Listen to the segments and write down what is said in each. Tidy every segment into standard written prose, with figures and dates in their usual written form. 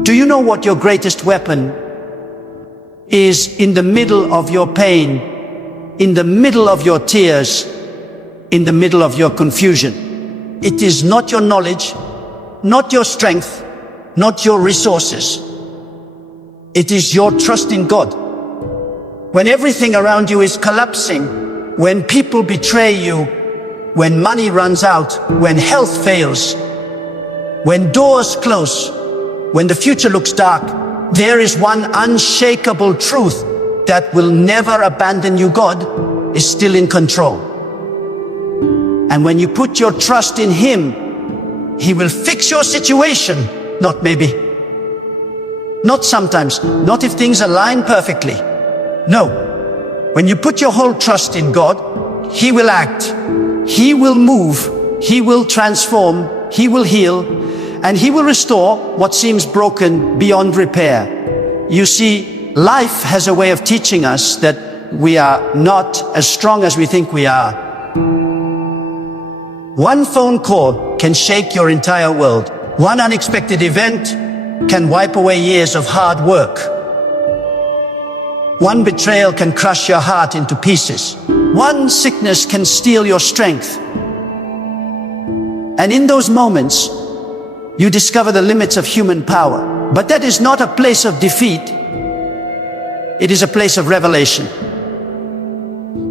Do you know what your greatest weapon is in the middle of your pain, in the middle of your tears, in the middle of your confusion? It is not your knowledge, not your strength, not your resources. It is your trust in God. When everything around you is collapsing, when people betray you, when money runs out, when health fails, when doors close, when the future looks dark, there is one unshakable truth that will never abandon you. God is still in control. And when you put your trust in Him, He will fix your situation. Not maybe, not sometimes, not if things align perfectly. No, when you put your whole trust in God, He will act, He will move, He will transform, He will heal, and He will restore what seems broken beyond repair. You see, life has a way of teaching us that we are not as strong as we think we are. One phone call can shake your entire world. One unexpected event can wipe away years of hard work. One betrayal can crush your heart into pieces. One sickness can steal your strength. And in those moments, you discover the limits of human power. But that is not a place of defeat. It is a place of revelation.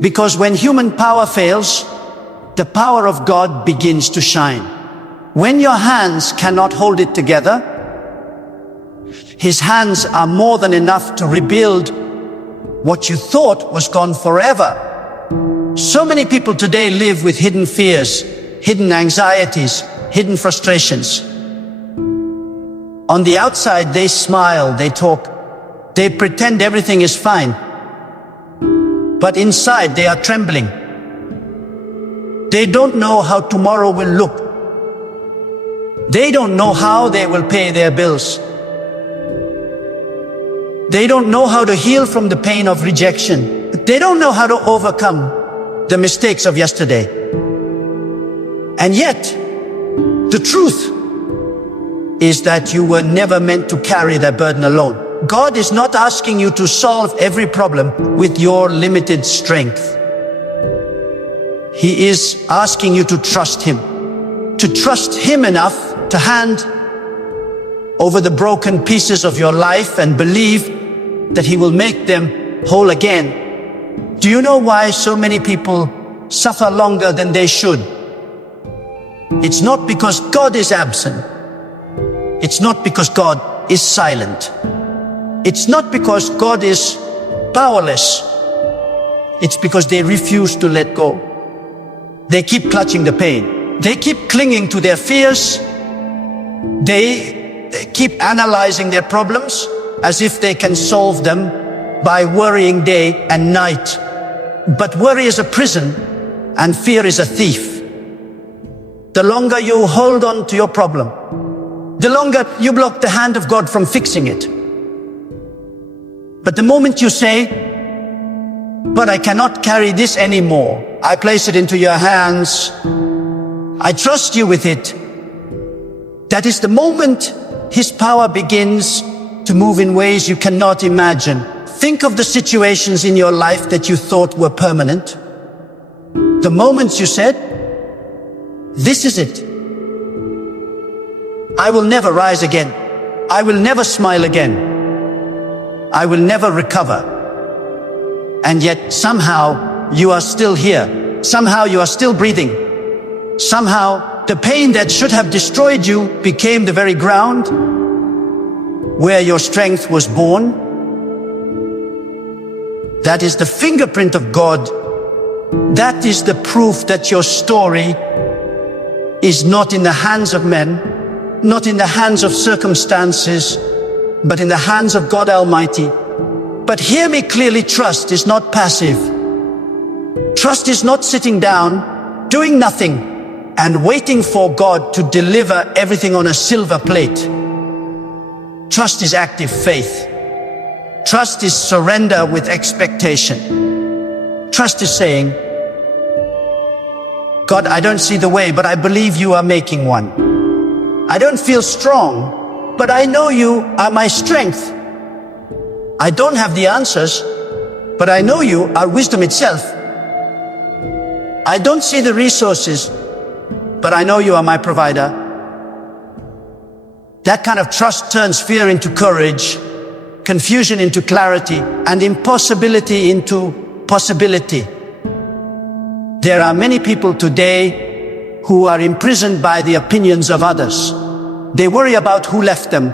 Because when human power fails, the power of God begins to shine. When your hands cannot hold it together, His hands are more than enough to rebuild what you thought was gone forever. So many people today live with hidden fears, hidden anxieties, hidden frustrations. On the outside, they smile, they talk, they pretend everything is fine. But inside, they are trembling. They don't know how tomorrow will look. They don't know how they will pay their bills. They don't know how to heal from the pain of rejection. They don't know how to overcome the mistakes of yesterday. And yet, the truth is that you were never meant to carry that burden alone. God is not asking you to solve every problem with your limited strength. He is asking you to trust Him enough to hand over the broken pieces of your life and believe that He will make them whole again. Do you know why so many people suffer longer than they should? It's not because God is absent. It's not because God is silent. It's not because God is powerless. It's because they refuse to let go. They keep clutching the pain. They keep clinging to their fears. They keep analyzing their problems as if they can solve them by worrying day and night. But worry is a prison and fear is a thief. The longer you hold on to your problem, the longer you block the hand of God from fixing it. But the moment you say, "But I cannot carry this anymore," I place it into your hands, I trust you with it, that is the moment His power begins to move in ways you cannot imagine. Think of the situations in your life that you thought were permanent. The moments you said, "This is it. I will never rise again. I will never smile again. I will never recover." And yet somehow you are still here. Somehow you are still breathing. Somehow the pain that should have destroyed you became the very ground where your strength was born. That is the fingerprint of God. That is the proof that your story is not in the hands of men, not in the hands of circumstances, but in the hands of God Almighty. But hear me clearly, trust is not passive. Trust is not sitting down, doing nothing, and waiting for God to deliver everything on a silver plate. Trust is active faith. Trust is surrender with expectation. Trust is saying, "God, I don't see the way, but I believe you are making one. I don't feel strong, but I know you are my strength. I don't have the answers, but I know you are wisdom itself. I don't see the resources, but I know you are my provider. That kind of trust turns fear into courage, confusion into clarity, and impossibility into possibility. There are many people today who are imprisoned by the opinions of others. They worry about who left them,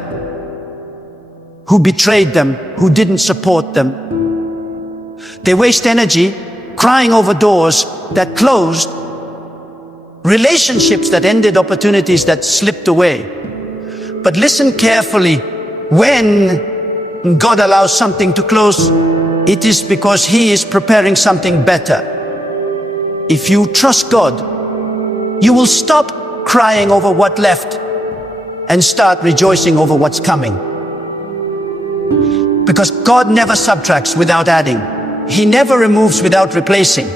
who betrayed them, who didn't support them. They waste energy crying over doors that closed, relationships that ended, opportunities that slipped away. But listen carefully. When God allows something to close, it is because He is preparing something better. If you trust God, you will stop crying over what left and start rejoicing over what's coming. Because God never subtracts without adding. He never removes without replacing.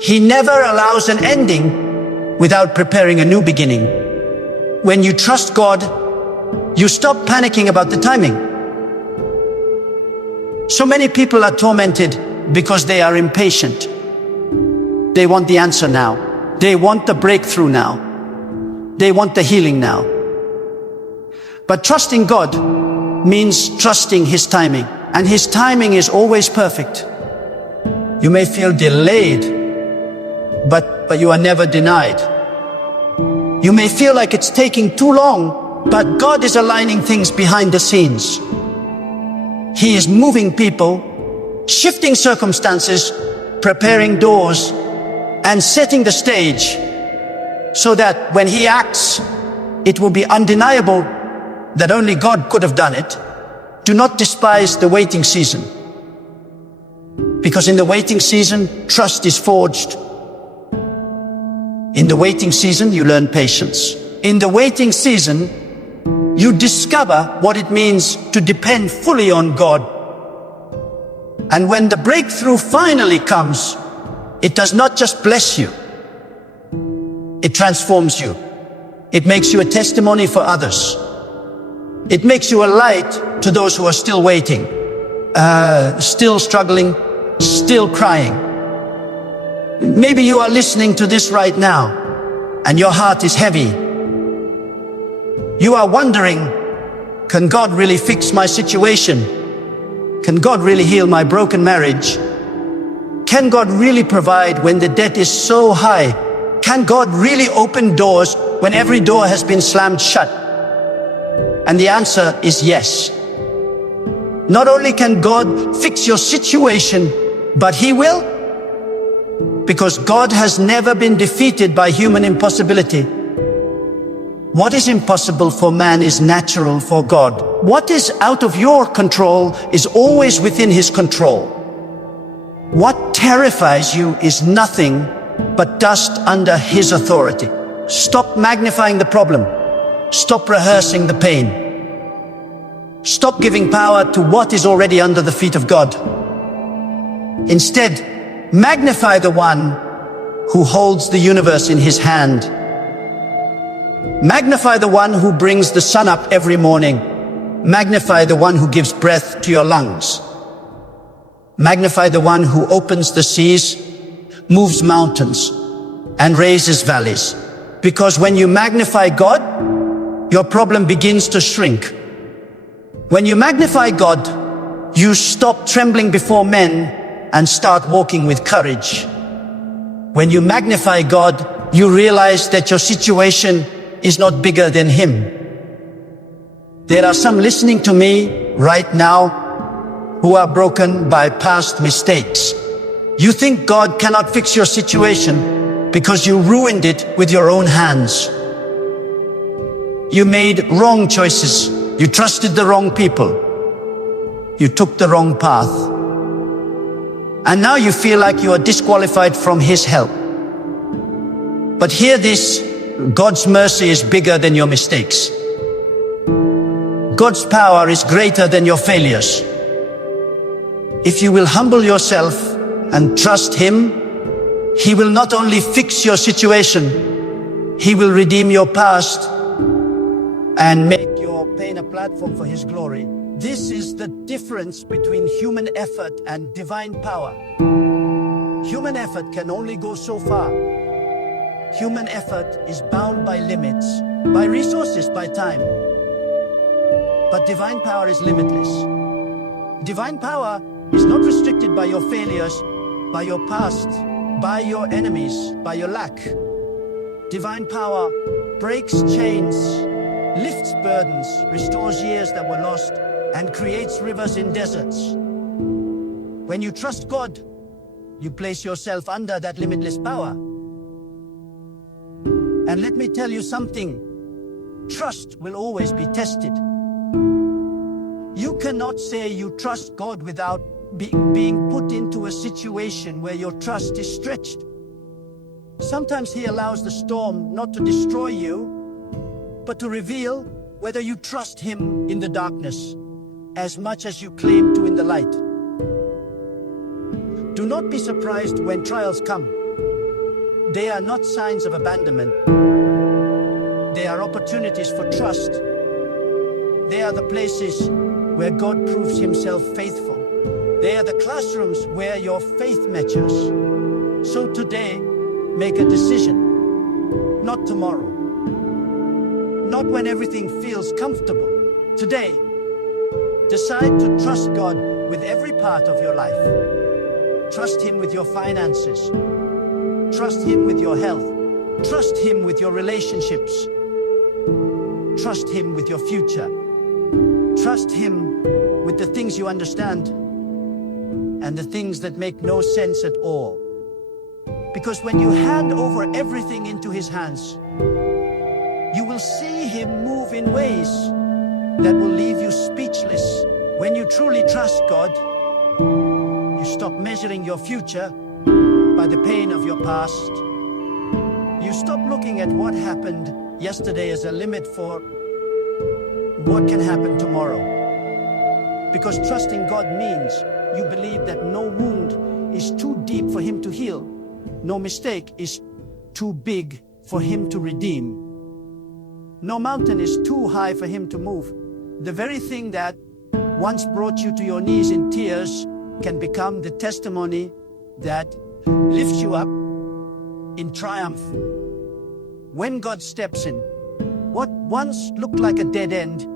He never allows an ending without preparing a new beginning. When you trust God, you stop panicking about the timing. So many people are tormented because they are impatient. They want the answer now. They want the breakthrough now. They want the healing now. But trusting God means trusting His timing. And His timing is always perfect. You may feel delayed, but you are never denied. You may feel like it's taking too long, but God is aligning things behind the scenes. He is moving people, shifting circumstances, preparing doors, and setting the stage so that when He acts, it will be undeniable that only God could have done it. Do not despise the waiting season, because in the waiting season, trust is forged. In the waiting season, you learn patience. In the waiting season, you discover what it means to depend fully on God. And when the breakthrough finally comes, it does not just bless you, it transforms you. It makes you a testimony for others. It makes you a light to those who are still waiting, still struggling, still crying. Maybe you are listening to this right now, and your heart is heavy. You are wondering, can God really fix my situation? Can God really heal my broken marriage? Can God really provide when the debt is so high? Can God really open doors when every door has been slammed shut? And the answer is yes. Not only can God fix your situation, but He will. Because God has never been defeated by human impossibility. What is impossible for man is natural for God. What is out of your control is always within His control. What terrifies you is nothing but dust under His authority. Stop magnifying the problem. Stop rehearsing the pain. Stop giving power to what is already under the feet of God. Instead, magnify the one who holds the universe in His hand. Magnify the one who brings the sun up every morning. Magnify the one who gives breath to your lungs. Magnify the one who opens the seas, moves mountains, and raises valleys. Because when you magnify God, your problem begins to shrink. When you magnify God, you stop trembling before men and start walking with courage. When you magnify God, you realize that your situation is not bigger than Him. There are some listening to me right now who are broken by past mistakes. You think God cannot fix your situation because you ruined it with your own hands. You made wrong choices. You trusted the wrong people. You took the wrong path. And now you feel like you are disqualified from His help. But hear this, God's mercy is bigger than your mistakes. God's power is greater than your failures. If you will humble yourself and trust Him, He will not only fix your situation, He will redeem your past and make your pain a platform for His glory. This is the difference between human effort and divine power. Human effort can only go so far. Human effort is bound by limits, by resources, by time. But divine power is limitless. Divine power is not restricted by your failures, by your past, by your enemies, by your lack. Divine power breaks chains, lifts burdens, restores years that were lost, and creates rivers in deserts. When you trust God, you place yourself under that limitless power. And let me tell you something, trust will always be tested. You cannot say you trust God without being put into a situation where your trust is stretched. Sometimes He allows the storm not to destroy you, but to reveal whether you trust Him in the darkness as much as you claim to in the light. Do not be surprised when trials come. They are not signs of abandonment. They are opportunities for trust. They are the places where God proves Himself faithful. They are the classrooms where your faith matures. So today, make a decision. Not tomorrow. Not when everything feels comfortable. Today, decide to trust God with every part of your life. Trust Him with your finances. Trust Him with your health. Trust Him with your relationships. Trust Him with your future. Trust Him with the things you understand and the things that make no sense at all. Because when you hand over everything into His hands, you will see Him move in ways that will leave you speechless. When you truly trust God, you stop measuring your future by the pain of your past. You stop looking at what happened yesterday as a limit for what can happen tomorrow. Because trusting God means you believe that no wound is too deep for Him to heal. No mistake is too big for Him to redeem. No mountain is too high for Him to move. The very thing that once brought you to your knees in tears can become the testimony that lifts you up in triumph. When God steps in, what once looked like a dead end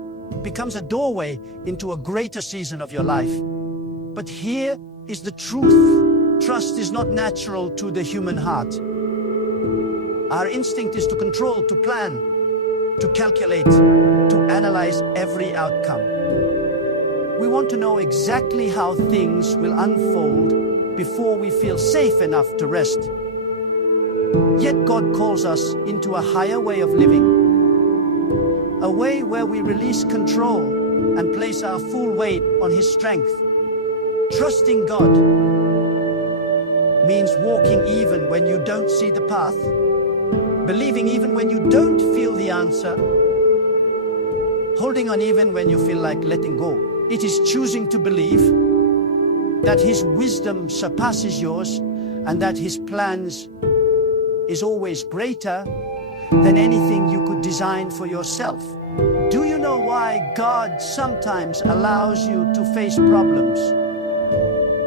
becomes a doorway into a greater season of your life. But here is the truth. Trust is not natural to the human heart. Our instinct is to control, to plan, to calculate, to analyze every outcome. We want to know exactly how things will unfold before we feel safe enough to rest. Yet God calls us into a higher way of living, a way where we release control and place our full weight on His strength. Trusting God means walking even when you don't see the path, believing even when you don't feel the answer, holding on even when you feel like letting go. It is choosing to believe that His wisdom surpasses yours and that His plans is always greater than anything you could design for yourself. Do you know why God sometimes allows you to face problems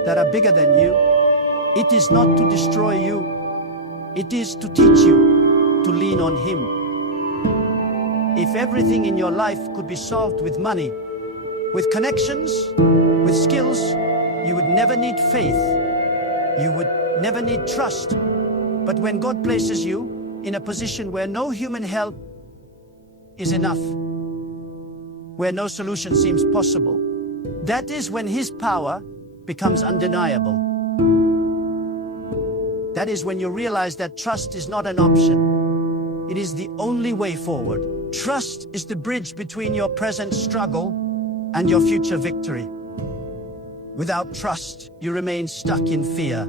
that are bigger than you? It is not to destroy you. It is to teach you to lean on Him. If everything in your life could be solved with money, with connections, with skills, you would never need faith. You would never need trust. But when God places you in a position where no human help is enough, where no solution seems possible, that is when His power becomes undeniable. That is when you realize that trust is not an option. It is the only way forward. Trust is the bridge between your present struggle and your future victory. Without trust, you remain stuck in fear.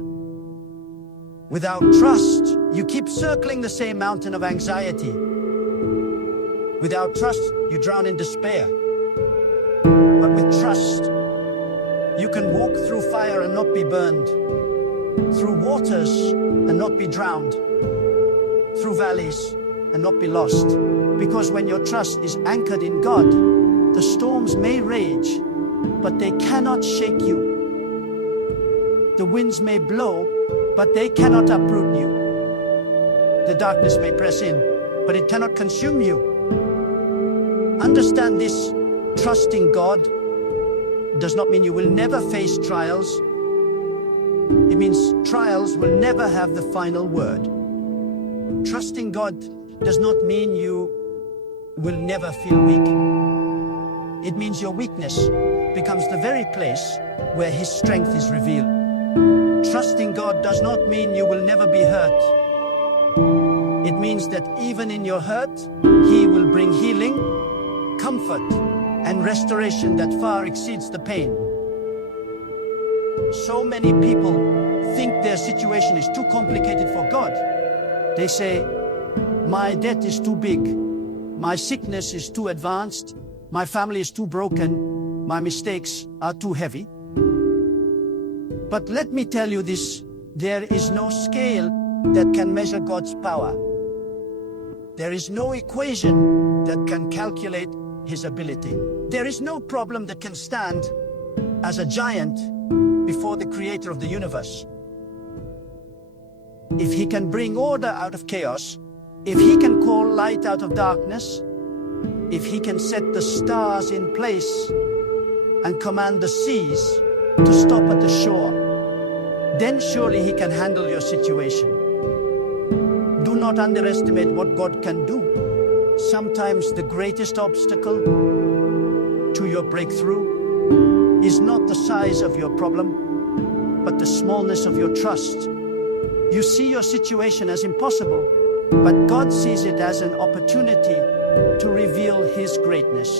Without trust, you keep circling the same mountain of anxiety. Without trust, you drown in despair. But with trust, you can walk through fire and not be burned, through waters and not be drowned, through valleys and not be lost. Because when your trust is anchored in God, the storms may rage, but they cannot shake you. The winds may blow, but they cannot uproot you. The darkness may press in, but it cannot consume you. Understand this: trusting God does not mean you will never face trials. It means trials will never have the final word. Trusting God does not mean you will never feel weak. It means your weakness becomes the very place where His strength is revealed. Trusting God does not mean you will never be hurt. It means that even in your hurt, He will bring healing, comfort, and restoration that far exceeds the pain. So many people think their situation is too complicated for God. They say, my debt is too big, my sickness is too advanced, my family is too broken, my mistakes are too heavy. But let me tell you this, there is no scale that can measure God's power. There is no equation that can calculate His ability. There is no problem that can stand as a giant before the Creator of the universe. If He can bring order out of chaos, if He can call light out of darkness, if He can set the stars in place and command the seas to stop at the shore, then surely He can handle your situation. Do not underestimate what God can do. Sometimes the greatest obstacle to your breakthrough is not the size of your problem, but the smallness of your trust. You see your situation as impossible, but God sees it as an opportunity to reveal His greatness.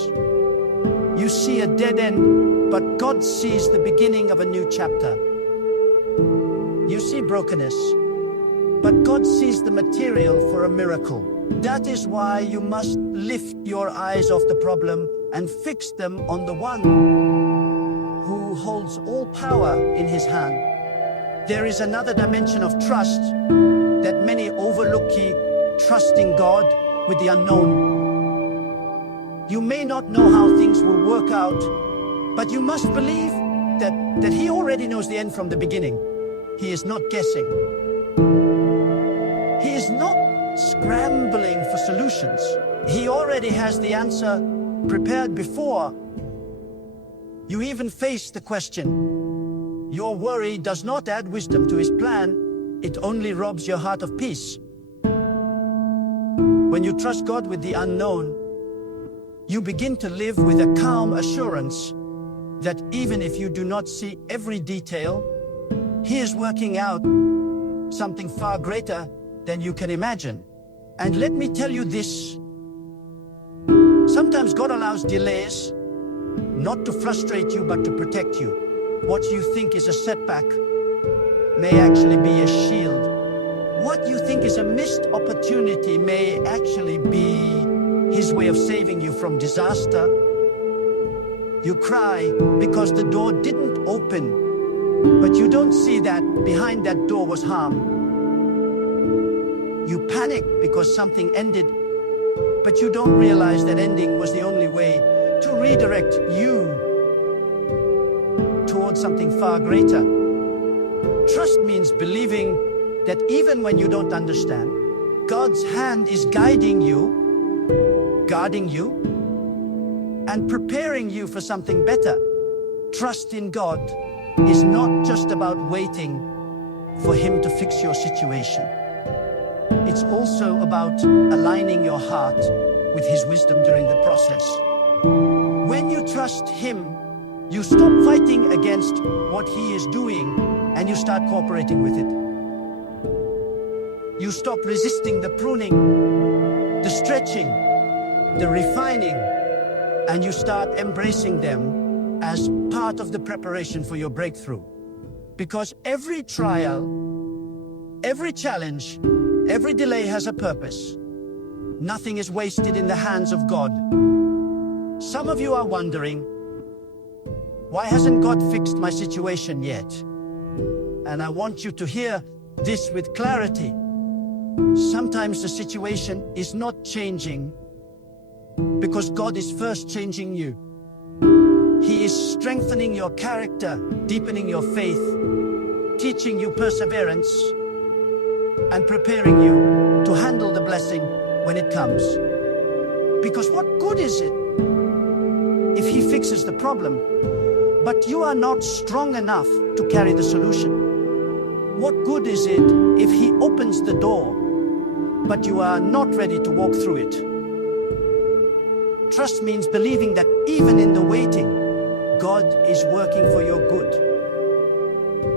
You see a dead end, but God sees the beginning of a new chapter. You see brokenness, but God sees the material for a miracle. That is why you must lift your eyes off the problem and fix them on the One who holds all power in His hand. There is another dimension of trust that many overlook: trusting God with the unknown. You may not know how things will work out, but you must believe that He already knows the end from the beginning. He is not guessing. He is not scrambling for solutions. He already has the answer prepared before you even face the question. Your worry does not add wisdom to His plan. It only robs your heart of peace. When you trust God with the unknown, you begin to live with a calm assurance that even if you do not see every detail, He is working out something far greater than you can imagine. And let me tell you this, sometimes God allows delays not to frustrate you but to protect you. What you think is a setback may actually be a shield. What you think is a missed opportunity may actually be His way of saving you from disaster. You cry because the door didn't open, but you don't see that behind that door was harm. You panic because something ended, but you don't realize that ending was the only way to redirect you towards something far greater. Trust means believing that even when you don't understand, God's hand is guiding you, guarding you, and preparing you for something better. Trust in God is not just about waiting for Him to fix your situation. It's also about aligning your heart with His wisdom during the process. When you trust Him, you stop fighting against what He is doing and you start cooperating with it. You stop resisting the pruning, the stretching, the refining, and you start embracing them as part of the preparation for your breakthrough. Because every trial, every challenge, every delay has a purpose. Nothing is wasted in the hands of God. Some of you are wondering, why hasn't God fixed my situation yet? And I want you to hear this with clarity. Sometimes the situation is not changing Because God is first changing you. He is strengthening your character, deepening your faith, teaching you perseverance, and preparing you to handle the blessing when it comes. Because what good is it if He fixes the problem, but you are not strong enough to carry the solution? What good is it if He opens the door, but you are not ready to walk through it? Trust means believing that even in the waiting, God is working for your good.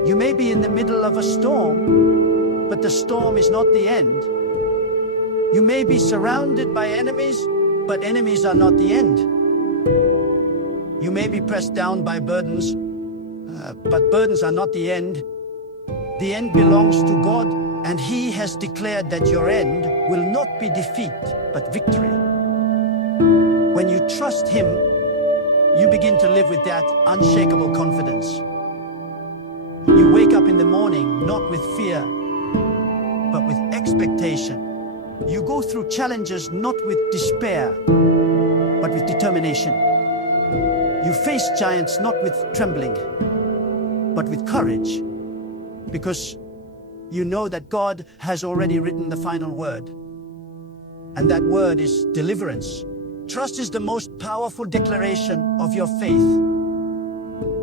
You may be in the middle of a storm, but the storm is not the end. You may be surrounded by enemies, but enemies are not the end. You may be pressed down by burdens, but burdens are not the end. The end belongs to God, and He has declared that your end will not be defeat, but victory. When you trust Him, you begin to live with that unshakable confidence. You wake up in the morning not with fear, but with expectation. You go through challenges not with despair, but with determination. You face giants not with trembling, but with courage, because you know that God has already written the final word, and that word is deliverance. Trust is the most powerful declaration of your faith.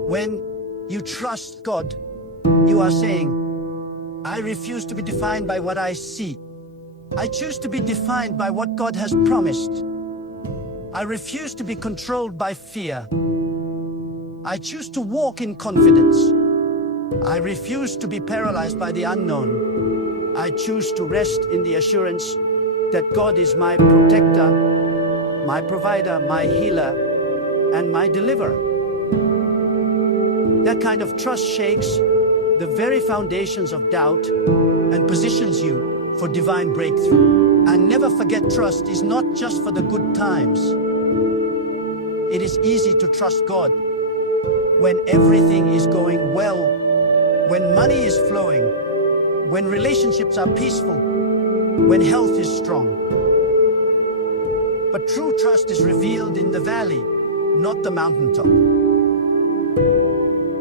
When you trust God, you are saying, I refuse to be defined by what I see. I choose to be defined by what God has promised. I refuse to be controlled by fear. I choose to walk in confidence. I refuse to be paralyzed by the unknown. I choose to rest in the assurance that God is my protector, my provider, my healer, and my deliverer. That kind of trust shakes the very foundations of doubt and positions you for divine breakthrough. And never forget, trust is not just for the good times. It is easy to trust God when everything is going well, when money is flowing, when relationships are peaceful, when health is strong. But true trust is revealed in the valley, not the mountaintop.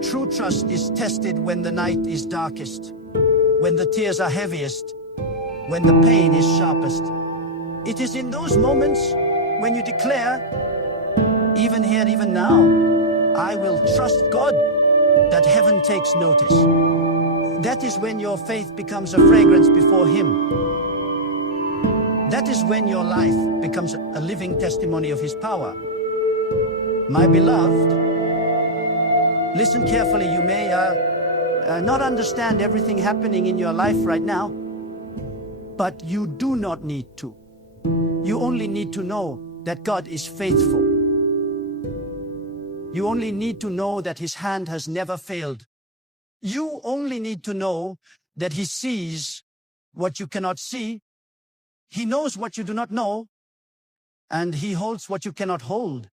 True trust is tested when the night is darkest, when the tears are heaviest, when the pain is sharpest. It is in those moments when you declare, even here, even now, I will trust God, that heaven takes notice. That is when your faith becomes a fragrance before Him. That is when your life becomes a living testimony of His power. My beloved, listen carefully. You may not understand everything happening in your life right now, but you do not need to. You only need to know that God is faithful. You only need to know that His hand has never failed. You only need to know that He sees what you cannot see. He knows what you do not know, and He holds what you cannot hold.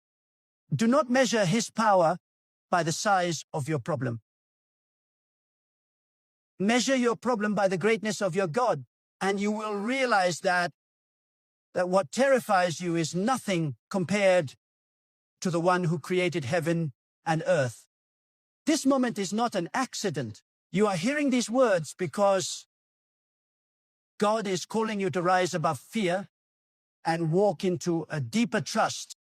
Do not measure His power by the size of your problem. Measure your problem by the greatness of your God, and you will realize that what terrifies you is nothing compared to the one who created heaven and earth. This moment is not an accident. You are hearing these words because God is calling you to rise above fear and walk into a deeper trust.